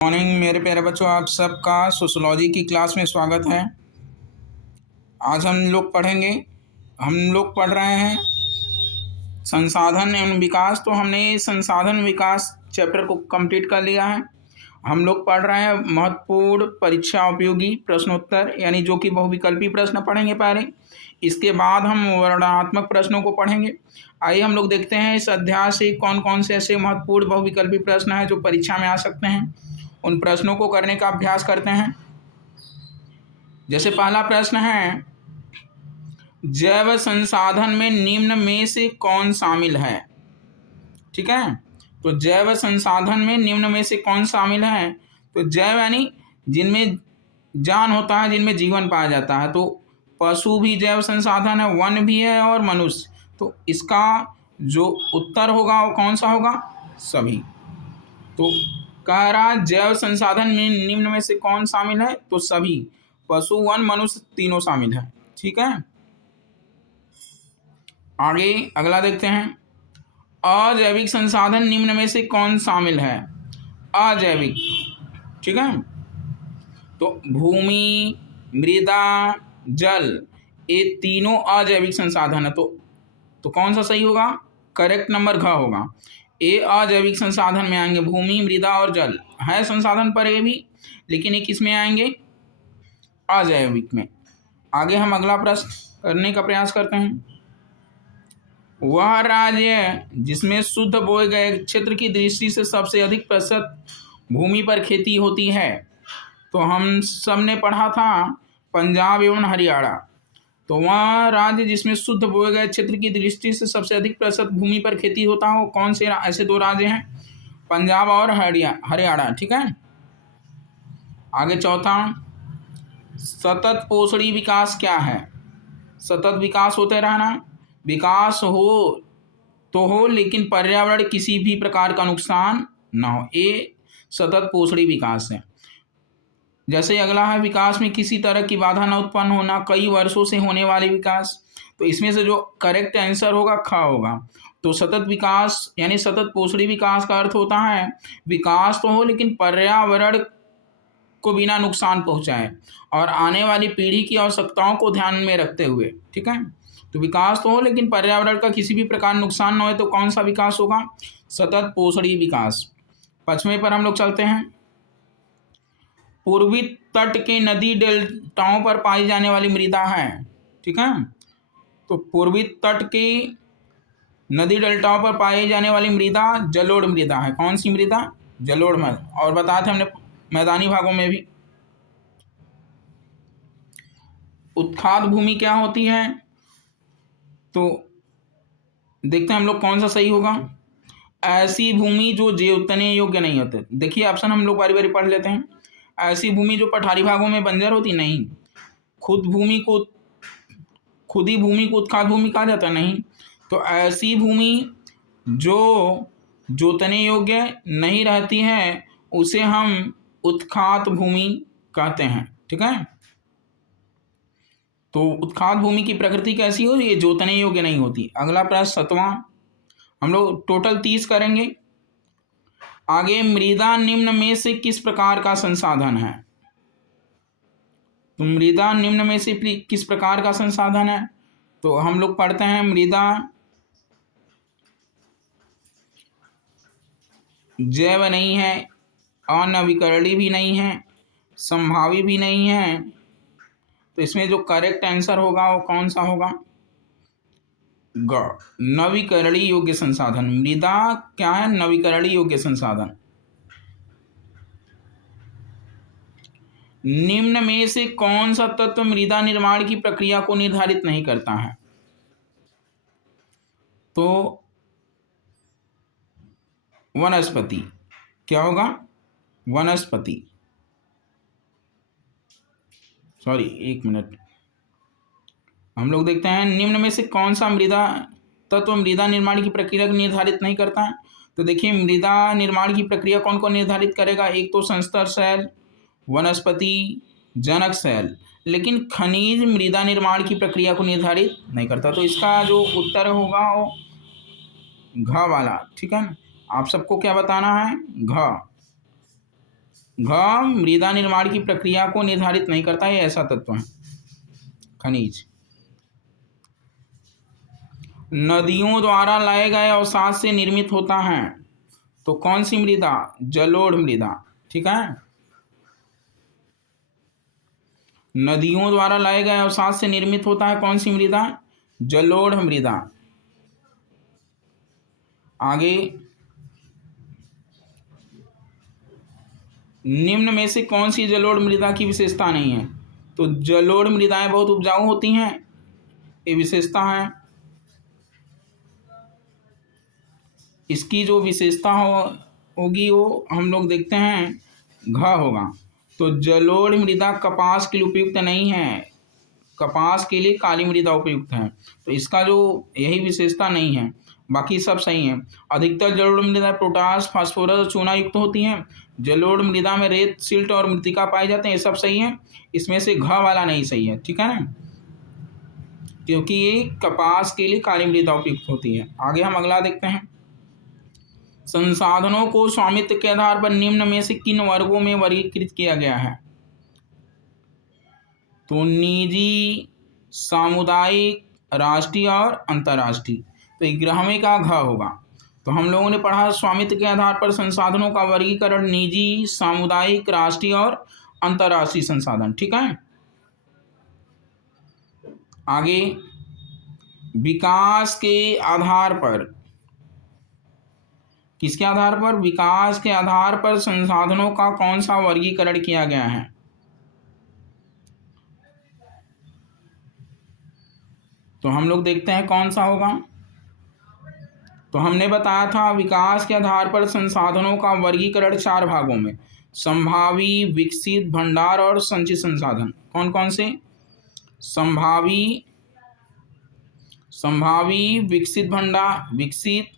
Morning मेरे प्यारे बच्चों, आप सबका सोशोलॉजी की क्लास में स्वागत है। आज हम लोग पढ़ रहे हैं संसाधन एवं विकास। तो हमने संसाधन विकास चैप्टर को कंप्लीट कर लिया है। हम लोग पढ़ रहे हैं महत्वपूर्ण परीक्षा उपयोगी प्रश्नोत्तर, यानी जो कि बहुविकल्पी प्रश्न पढ़ेंगे पहले। इसके बाद हम वर्णनात्मक प्रश्नों को पढ़ेंगे। आइए हम लोग देखते हैं इस अध्याय से कौन कौन से ऐसे महत्वपूर्ण बहुविकल्पी प्रश्न हैं जो परीक्षा में आ सकते हैं। उन प्रश्नों को करने का अभ्यास करते हैं। जैसे पहला प्रश्न है, जैव संसाधन में निम्न में से कौन शामिल है। ठीक है, तो जैव संसाधन में निम्न में से कौन शामिल है। तो जैव यानी जिनमें जान होता है, जिनमें जीवन पाया जाता है। तो पशु भी जैव संसाधन है, वन भी है और मनुष्य। तो इसका जो उत्तर होगा वो कौन सा होगा, सभी। तो कह रहा जैव संसाधन में निम्न में से कौन शामिल है, तो सभी, पशु वन मनुष्य तीनों शामिल है। ठीक है, आगे अगला देखते हैं, अजैविक संसाधन निम्न में से कौन शामिल है। अजैविक, ठीक है, तो भूमि, मृदा, जल, ये तीनों अजैविक संसाधन है। तो कौन सा सही होगा, करेक्ट नंबर घ होगा। ये अजैविक संसाधन में आएंगे, भूमि, मृदा और जल है संसाधन पर ये भी, लेकिन ये किस में आएंगे, अजैविक में। आगे हम अगला प्रश्न करने का प्रयास करते हैं। वह राज्य जिसमें शुद्ध बोए गए क्षेत्र की दृष्टि से सबसे अधिक प्रतिशत भूमि पर खेती होती है। तो हम सब ने पढ़ा था पंजाब एवं हरियाणा। तो वह राज्य जिसमें शुद्ध बोए गए क्षेत्र की दृष्टि से सबसे अधिक प्रतिशत भूमि पर खेती होता है, वो कौन से ऐसे दो राज्य हैं, पंजाब और हरियाणा। ठीक है, आगे चौथा, सतत पोषणी विकास क्या है। सतत विकास होते रहना, विकास हो तो हो लेकिन पर्यावरण किसी भी प्रकार का नुकसान ना हो, ये सतत पोषणी विकास है। जैसे अगला है, विकास में किसी तरह की बाधा न उत्पन्न होना, कई वर्षों से होने वाले विकास। तो इसमें से जो करेक्ट आंसर होगा ख होगा। तो सतत विकास यानी सतत पोषणी विकास का अर्थ होता है विकास तो हो लेकिन पर्यावरण को बिना नुकसान पहुंचाए और आने वाली पीढ़ी की आवश्यकताओं को ध्यान में रखते हुए। ठीक है, तो विकास तो हो लेकिन पर्यावरण का किसी भी प्रकार नुकसान न हो, तो कौन सा विकास होगा, सतत पोषणी विकास। 5वें पर हम लोग चलते हैं। पूर्वी तट के नदी डेल्टाओं पर पाई जाने वाली मृदा है। ठीक है, तो पूर्वी तट की नदी डेल्टाओं पर पाई जाने वाली मृदा जलोढ़ मृदा है। कौन सी मृदा, जलोढ़ मृदा। और बताया था हमने मैदानी भागों में भी। उत्खाद भूमि क्या होती है, तो देखते हैं हम लोग कौन सा सही होगा। ऐसी भूमि जो जोतने योग्य नहीं होते। देखिए ऑप्शन हम लोग बारी बारी पढ़ लेते हैं। ऐसी भूमि जो पठारी भागों में बंजर होती, नहीं। खुद ही भूमि को उत्खाद भूमि कहा जाता, नहीं। तो ऐसी भूमि जो जोतने योग्य नहीं रहती है उसे हम उत्खाद भूमि कहते हैं। ठीक है, तो उत्खाद भूमि की प्रकृति कैसी हो, ये जोतने योग्य नहीं होती। अगला प्रश्न 7वां, हम लोग टोटल 30 करेंगे। आगे, मृदा निम्न में से किस प्रकार का संसाधन है। तो मृदा निम्न में से किस प्रकार का संसाधन है, तो हम लोग पढ़ते हैं मृदा जैव नहीं है, अनवीकरणीय भी नहीं है, संभावी भी नहीं है। तो इसमें जो करेक्ट आंसर होगा वो कौन सा होगा, ग, नवीकरणीय योग्य संसाधन। मृदा क्या है, नवीकरणीय योग्य संसाधन। निम्न में से कौन सा तत्व मृदा निर्माण की प्रक्रिया को निर्धारित नहीं करता है। तो वनस्पति क्या होगा, वनस्पति, सॉरी एक मिनट, हम लोग देखते हैं निम्न में से कौन सा मृदा तत्व मृदा निर्माण की प्रक्रिया को निर्धारित नहीं करता है। तो देखिए मृदा निर्माण की प्रक्रिया कौन कौन निर्धारित करेगा, एक तो संस्तर शैल, वनस्पति, जनक शैल, लेकिन खनिज मृदा निर्माण की प्रक्रिया को निर्धारित नहीं करता। तो इसका जो उत्तर होगा वो घ वाला। ठीक है ना, आप सबको क्या बताना है, घ। घ मृदा निर्माण की प्रक्रिया को निर्धारित नहीं करता है, ऐसा तत्व है। खनिज नदियों द्वारा लाए गए अवसाद से निर्मित होता है, तो कौन सी मृदा? जलोढ़ मृदा। ठीक है, नदियों द्वारा लाए गए अवसाद से निर्मित होता है कौन सी मृदा? जलोढ़ मृदा। आगे, निम्न में से कौन सी जलोढ़ मृदा की विशेषता नहीं है? तो जलोढ़ मृदाएं बहुत उपजाऊ होती हैं, ये विशेषता है। इसकी जो विशेषता होगी वो हम लोग देखते हैं घ होगा। तो जलोढ़ मृदा कपास के लिए उपयुक्त नहीं है, कपास के लिए काली मृदा उपयुक्त है, तो इसका जो यही विशेषता नहीं है, बाकी सब सही है। अधिकतर जलोढ़ मृदा पोटास, फास्फोरस और चूना युक्त होती हैं। जलोढ़ मृदा में रेत, सिल्ट और मृतिका पाए जाते हैं, ये सब सही है। इसमें से घ वाला नहीं सही है, ठीक है ना, क्योंकि ये कपास के लिए काली मृदा उपयुक्त होती है। आगे हम अगला देखते हैं। संसाधनों को स्वामित्व के आधार पर निम्न में से किन वर्गों में वर्गीकृत किया गया है? तो निजी, सामुदायिक, राष्ट्रीय और अंतर्राष्ट्रीय। तो 11वें का घ होगा। तो हम लोगों ने पढ़ा स्वामित्व के आधार पर संसाधनों का वर्गीकरण निजी, सामुदायिक, राष्ट्रीय और अंतर्राष्ट्रीय संसाधन। ठीक है, आगे, विकास के आधार पर, किसके आधार पर? विकास के आधार पर संसाधनों का कौन सा वर्गीकरण किया गया है? तो हम लोग देखते हैं कौन सा होगा। तो हमने बताया था विकास के आधार पर संसाधनों का वर्गीकरण 4 भागों में, संभावी, विकसित, भंडार और संचित संसाधन। कौन कौन से? संभावी, विकसित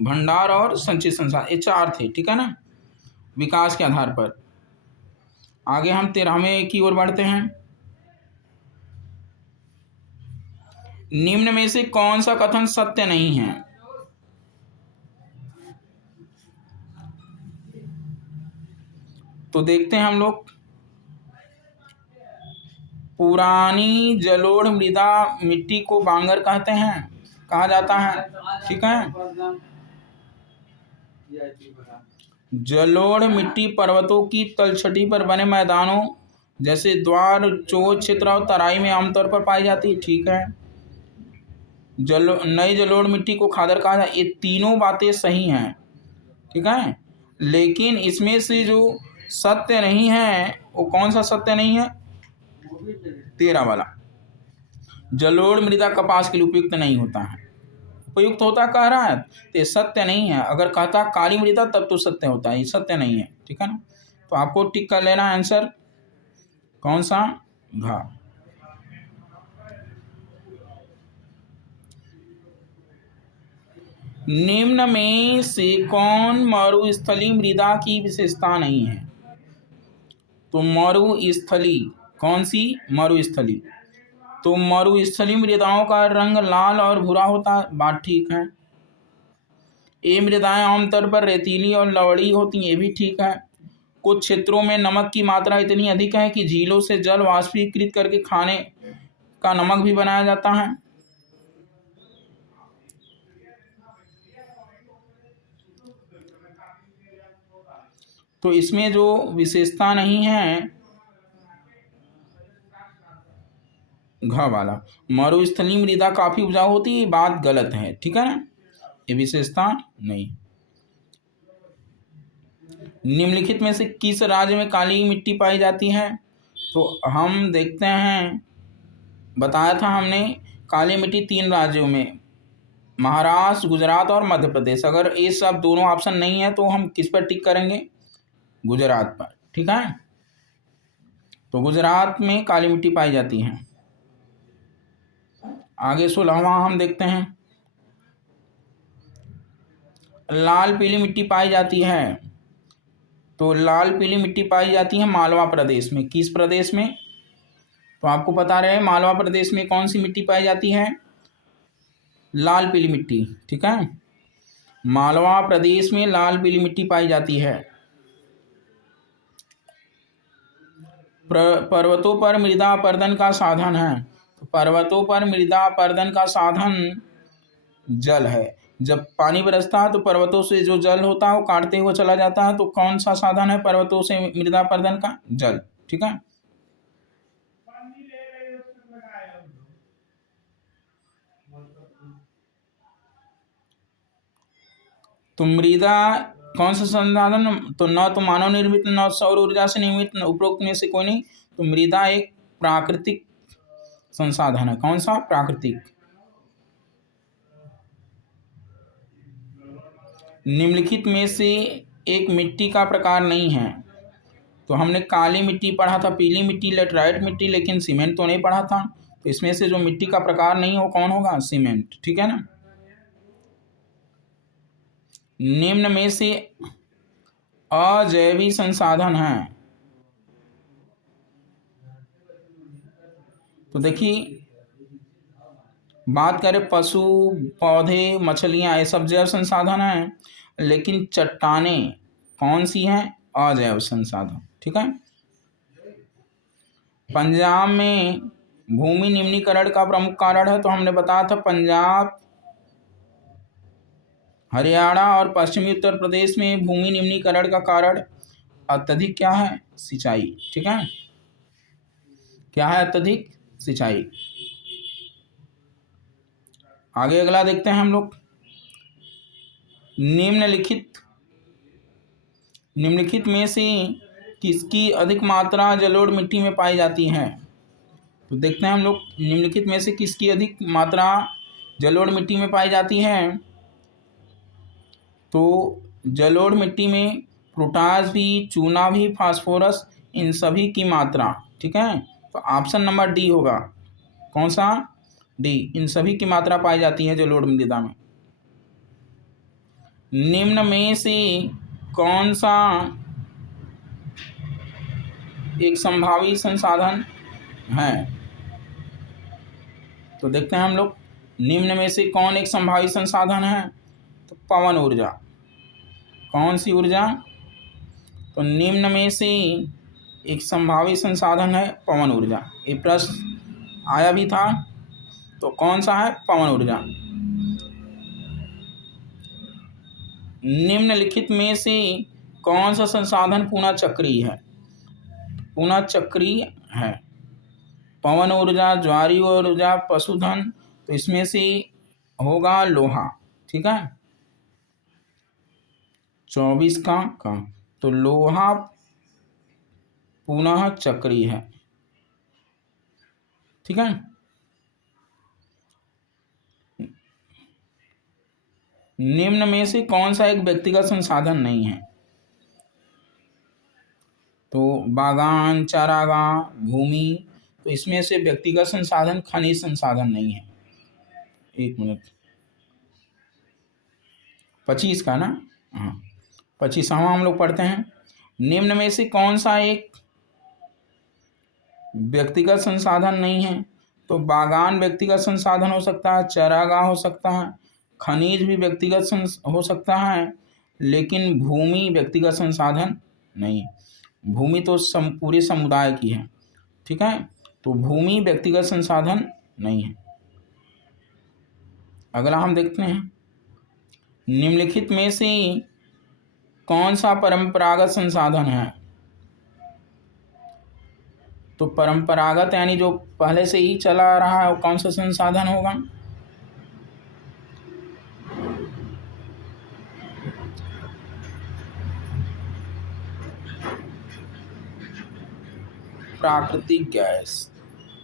भंडार और संचित संसाधन, ये 4 थे। ठीक है ना, विकास के आधार पर। आगे हम 13वें की ओर बढ़ते हैं। निम्न में से कौन सा कथन सत्य नहीं है? तो देखते हैं हम लोग। पुरानी जलोढ़ मृदा मिट्टी को बांगर कहते हैं, कहा जाता है। ठीक है, जलोढ़ मिट्टी पर्वतों की तलछटी पर बने मैदानों जैसे द्वार, चोट क्षेत्र और तराई में आमतौर पर पाई जाती है। ठीक है, नई जलोढ़ मिट्टी को खादर कहा जाए, ये तीनों बातें सही हैं। ठीक है, लेकिन इसमें से जो सत्य नहीं है वो कौन सा सत्य नहीं है? 13 वाला, जलोढ़ मृदा कपास के लिए उपयुक्त नहीं होता है। उपयुक्त होता कह रहा है तो ये सत्य नहीं है। अगर कहता काली मृदा तब तो सत्य होता है, ये सत्य नहीं है। ठीक है ना, तो आपको टिक कर लेना आंसर कौन सा? घ। निम्न में से कौन मरुस्थलीय मृदा की विशेषता नहीं है? तो मरुस्थली, कौन सी? मरुस्थली। तो मरुस्थलीय मृदाओं का रंग लाल और भूरा होता है, बात ठीक है। ये मृदाएं आमतौर पर रेतीली और लवड़ी होती हैं, ये भी ठीक है। कुछ क्षेत्रों में नमक की मात्रा इतनी अधिक है कि झीलों से जल वाष्पीकृत करके खाने का नमक भी बनाया जाता है। तो इसमें जो विशेषता नहीं है घ वाला, मरुस्थलीय मृदा काफी उपजाऊ होती है, बात गलत है। ठीक है ना, ये विशेषता नहीं। निम्नलिखित में से किस राज्य में काली मिट्टी पाई जाती है? तो हम देखते हैं, बताया था हमने काली मिट्टी 3 राज्यों में, महाराष्ट्र, गुजरात और मध्य प्रदेश। अगर ये सब दोनों ऑप्शन नहीं है तो हम किस पर टिक करेंगे? गुजरात पर। ठीक है, तो गुजरात में काली मिट्टी पाई जाती है। आगे 16वां हम देखते हैं, लाल पीली मिट्टी पाई जाती है। तो लाल पीली मिट्टी पाई जाती है मालवा प्रदेश में। किस प्रदेश में? तो आपको पता रहे मालवा प्रदेश में कौन सी मिट्टी पाई जाती है? लाल पीली मिट्टी। ठीक है, मालवा प्रदेश में लाल पीली मिट्टी पाई जाती है। पर्वतों पर मृदा अपर्दन का साधन है। तो पर्वतों पर मृदा अपर्दन का साधन जल है। जब पानी बरसता है तो पर्वतों से जो जल होता है वो काटते हुए चला जाता है। तो कौन सा साधन है पर्वतों से मृदा अपर्दन का? जल। ठीक है। तो मृदा कौन सा संसाधन? तो न तो मानव निर्मित न सौर ऊर्जा से निर्मित, न उपरोक्त में से कोई नहीं। तो मृदा एक प्राकृतिक संसाधन है। कौन सा? प्राकृतिक। निम्नलिखित में से एक मिट्टी का प्रकार नहीं है। तो हमने काली मिट्टी पढ़ा था, पीली मिट्टी, लेटराइट मिट्टी, लेकिन सीमेंट तो नहीं पढ़ा था। तो इसमें से जो मिट्टी का प्रकार नहीं हो कौन होगा? सीमेंट। ठीक है ना। निम्न में से अजैविक संसाधन है। तो देखिए, बात करें पशु, पौधे, मछलियां, ये सब जैव संसाधन हैं, लेकिन चट्टानें कौन सी हैं? अजैव संसाधन। ठीक है। पंजाब में भूमि निम्नीकरण का प्रमुख कारण है। तो हमने बताया था पंजाब, हरियाणा और पश्चिमी उत्तर प्रदेश में भूमि निम्नीकरण का कारण अत्यधिक क्या है? सिंचाई। ठीक है। क्या है? अत्यधिक सिंचाई। आगे अगला देखते हैं हम लोग। निम्नलिखित में से किसकी अधिक मात्रा जलोढ़ मिट्टी में पाई जाती है? तो देखते हैं हम लोग, निम्नलिखित में से किसकी अधिक मात्रा जलोढ़ मिट्टी में पाई जाती है? तो जलोढ़ मिट्टी में पोटाश भी, चूना भी, फास्फोरस, इन सभी की मात्रा। ठीक है। तो ऑप्शन नंबर डी होगा। कौन सा? डी। इन सभी की मात्रा पाई जाती है जलोढ़ मृदा में। निम्न में से कौन सा एक संभावित संसाधन है? तो देखते हैं हम लोग, निम्न में से कौन एक संभावित संसाधन है? तो पवन ऊर्जा। कौन सी ऊर्जा? तो निम्न में से एक संभावित संसाधन है पवन ऊर्जा। ये प्रश्न आया भी था। तो कौन सा है? पवन ऊर्जा। निम्नलिखित में से कौन सा संसाधन पुनः चक्रीय है? पुनः चक्रीय है। पवन ऊर्जा, ज्वारीय ऊर्जा, पशुधन। तो इसमें से होगा लोहा। ठीक है। 24 का तो लोहा पुनः चक्रीय है। ठीक है। निम्न में से कौन सा एक व्यक्तिगत संसाधन नहीं है? तो बागान, चारागाह, भूमि। तो इसमें से व्यक्तिगत संसाधन खनिज संसाधन नहीं है। एक मिनट, 25 का ना? हाँ, 25वां हम लोग पढ़ते हैं। निम्न में से कौन सा एक व्यक्तिगत संसाधन नहीं है? तो बागान व्यक्तिगत संसाधन हो सकता है, चारागाह हो सकता है, खनिज भी व्यक्तिगत हो सकता है, लेकिन भूमि व्यक्तिगत संसाधन नहीं है। भूमि तो पूरे समुदाय की है। ठीक है। तो भूमि व्यक्तिगत संसाधन नहीं है। अगला हम देखते हैं, निम्नलिखित में से कौन सा परंपरागत संसाधन है? तो परंपरागत यानी जो पहले से ही चला आ रहा है, वो कौन सा संसाधन होगा? प्राकृतिक गैस।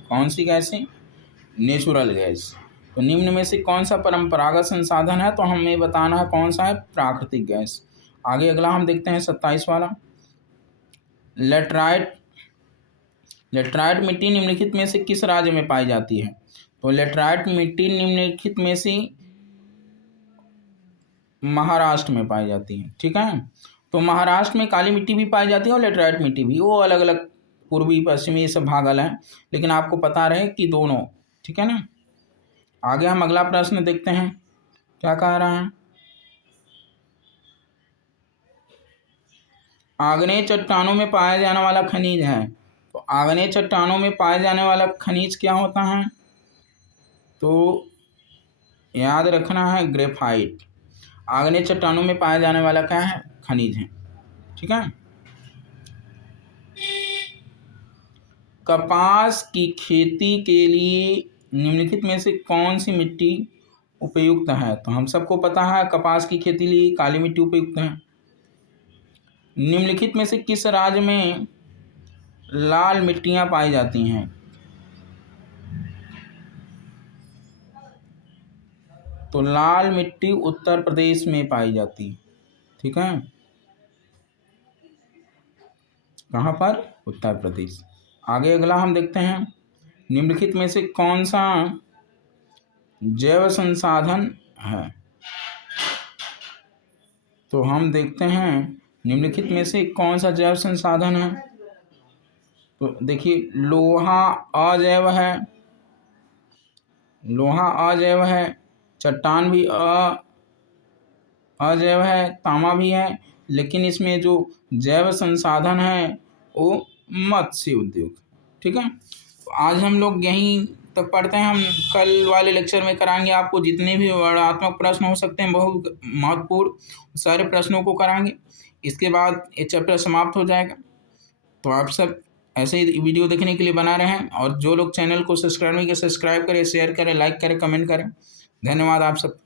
कौन सी गैस है? Natural gas. तो निम्न में से कौन सा परंपरागत संसाधन है? तो हमें बताना है कौन सा है? प्राकृतिक गैस। आगे अगला हम देखते हैं 27 वाला। लेटराइट। लेटराइट मिट्टी निम्नलिखित में से किस राज्य में पाई जाती है? तो लेटराइट मिट्टी निम्नलिखित में से महाराष्ट्र में पाई जाती है। ठीक है। तो महाराष्ट्र में काली मिट्टी भी पाई जाती है और लेटराइट मिट्टी भी। वो अलग अलग पूर्वी पश्चिमी ये सब भाग अलग हैं, लेकिन आपको पता रहे कि दोनों। ठीक है ना। आगे हम अगला प्रश्न देखते हैं, क्या कह रहा है। आग्नेय चट्टानों में पाया जाने वाला खनिज है। तो आग्नेय चट्टानों में पाए जाने वाला खनिज क्या होता है? तो याद रखना है ग्रेफाइट। आग्नेय चट्टानों में पाया जाने वाला क्या है? खनिज है। ठीक है। कपास की खेती के लिए निम्नलिखित में से कौन सी मिट्टी उपयुक्त है? तो हम सबको पता है कपास की खेती के लिए काली मिट्टी उपयुक्त है। निम्नलिखित में से किस राज्य में लाल मिट्टियां पाई जाती हैं? तो लाल मिट्टी उत्तर प्रदेश में पाई जाती है। ठीक है। कहाँ पर? उत्तर प्रदेश। आगे अगला हम देखते हैं, निम्नलिखित में से कौन सा जैव संसाधन है? तो हम देखते हैं निम्नलिखित में से कौन सा जैव संसाधन है। तो देखिए, लोहा अजैव है, लोहा अजैव है, चट्टान भी अजैव है, तांबा भी है, लेकिन इसमें जो जैव संसाधन है वो मत्स्य उद्योग। ठीक है। तो आज हम लोग यहीं तक पढ़ते हैं। हम कल वाले लेक्चर में कराएंगे आपको जितने भी वर्णनात्मक प्रश्न हो सकते हैं, बहुत महत्वपूर्ण सारे प्रश्नों को कराएंगे। इसके बाद ये चैप्टर समाप्त हो जाएगा। तो आप सब ऐसे ही वीडियो देखने के लिए बना रहें, और जो लोग चैनल को सब्सक्राइब नहीं किए सब्सक्राइब करें, शेयर करें, लाइक करें, कमेंट करें। धन्यवाद आप सब।